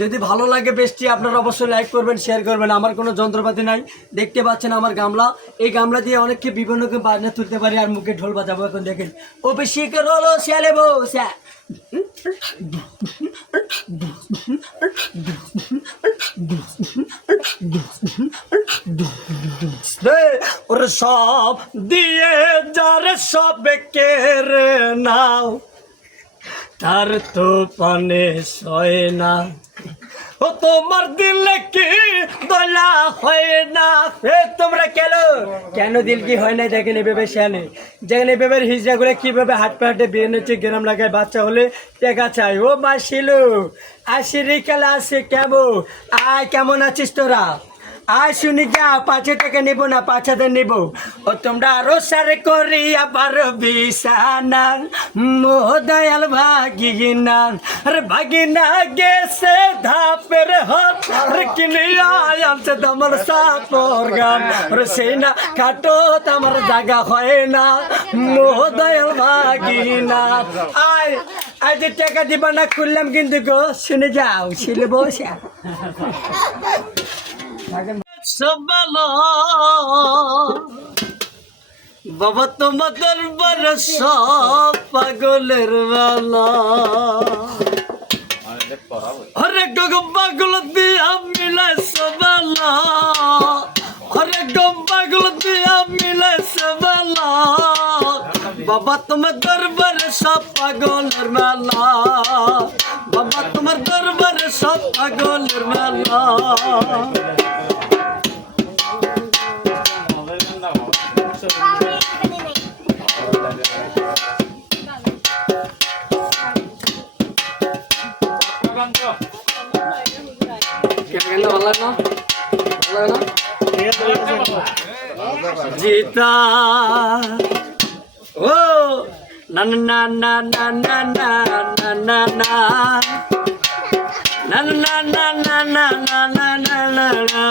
যদি ভালো লাগে বেশটি আপনারা অবশ্যই লাইক করবেন, শেয়ার করবেন। আমার কোনো যন্ত্রপাতি নাই, দেখতে পাচ্ছেন আমার গামলা। এই গামলা দিয়ে অনেককে বিভিন্ন বাজনা তুলতে পারি আর মুখে ঢোল বাজাবো। এখন দেখেন ও বেশি করলো শ্যালে বসে ওরে সব দিয়ে যারে সব কেড়ে নাও, তার তো পানে সয় না। ও তোমার দিলে কি দলা হয় না? তোমরা কেন দিল কি হয় না? দেখেন এভাবে শ্যালে, যেখানে এভাবে হিজড়া করে কিভাবে হাট পাহাটে বিয়ে হচ্ছে, গ্রাম লাগায় বাচ্চা হলে টেকা চাই। ও মা শিলু আসি রিকালা আসে কেমন আয়, কেমন আছিস তোরা? আয় শুনি যা, 5 টাকা নেব না, 5,000 নেব। ও তোমরা আরো সারে করি আবার বিছানা, দয়াল ভাগিনা আরে ভাগিনা গেছে ধাপের হাত কিনিয়া আনছে তোমার সাপর গান। আরে সেই না কাটো তোমার জায়গা হয় না, দয়াল ভাগিনা। আয় আজ টাকা দিবা না, খুললাম কিন্তু গো, শুনে যাও ছিল বসে সবালো বাবা তোমাদের বড় সব পাগলের বেলা। হরে গো পাগল দিয়া মিলে সবালা, হরে গো পাগল দিয়া মিলে সবালা। বাবা তোমার দরবারে সব পাগলের মেলা, বাবা তোমার দরবারে সব পাগলের মেলা। জিতা ও না না না না না না না না না না না না না না না না না